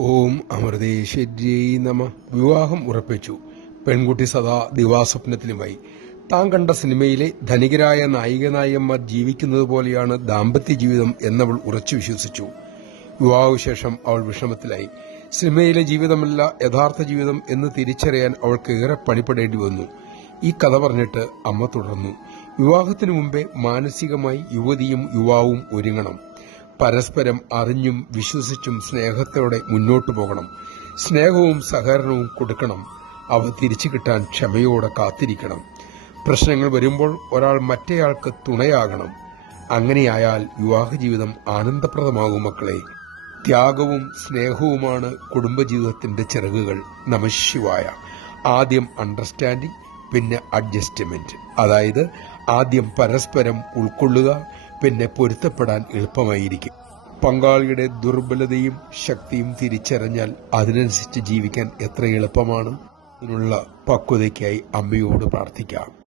ഓം അമൃതേശ്വര്യൈ നമ. വിവാഹം ഉറപ്പിച്ചു. പെൺകുട്ടി സദാ ദിവാസ്വപ്നത്തിലുമായി. താൻ കണ്ട സിനിമയിലെ ധനികരായ നായികനായന്മാർ ജീവിക്കുന്നത് പോലെയാണ് ദാമ്പത്യ ജീവിതം എന്നവൾ ഉറച്ചു വിശ്വസിച്ചു. വിവാഹശേഷം അവൾ വിഷമത്തിലായി. സിനിമയിലെ ജീവിതമല്ല യഥാർത്ഥ ജീവിതം എന്ന് തിരിച്ചറിയാൻ അവൾക്ക് ഏറെ പണിപ്പെടേണ്ടി വന്നു. ഈ കഥ പറഞ്ഞിട്ട് അമ്മ തുടർന്നു. വിവാഹത്തിനു മുമ്പേ മാനസികമായി യുവതിയും യുവാവും ഒരുങ്ങണം. പരസ്പരം അറിഞ്ഞും വിശ്വസിച്ചും സ്നേഹത്തോടെ മുന്നോട്ടു പോകണം. സ്നേഹവും സഹകരണവും കൊടുക്കണം. അവ തിരിച്ചു കിട്ടാൻ ക്ഷമയോടെ കാത്തിരിക്കണം. പ്രശ്നങ്ങൾ വരുമ്പോൾ ഒരാൾ മറ്റേയാൾക്ക് തുണയാകണം. അങ്ങനെയായാൽ വിവാഹ ജീവിതം ആനന്ദപ്രദമാകും മക്കളെ. ത്യാഗവും സ്നേഹവുമാണ് കുടുംബജീവിതത്തിന്റെ ചിറകുകൾ. നമഃശിവായ. ആദ്യം അണ്ടർസ്റ്റാൻഡിംഗ്, പിന്നെ അഡ്ജസ്റ്റ്മെന്റ്. അതായത് ആദ്യം പരസ്പരം ഉൾക്കൊള്ളുക, പിന്നെ പൊരുത്തപ്പെടാൻ എളുപ്പമായിരിക്കും. പങ്കാളിയുടെ ദുർബലതയും ശക്തിയും തിരിച്ചറിഞ്ഞാൽ അതിനനുസരിച്ച് ജീവിക്കാൻ എത്ര എളുപ്പമാണ്. അതിനുള്ള പക്വതയ്ക്കായി അമ്മയോട് പ്രാർത്ഥിക്കാം.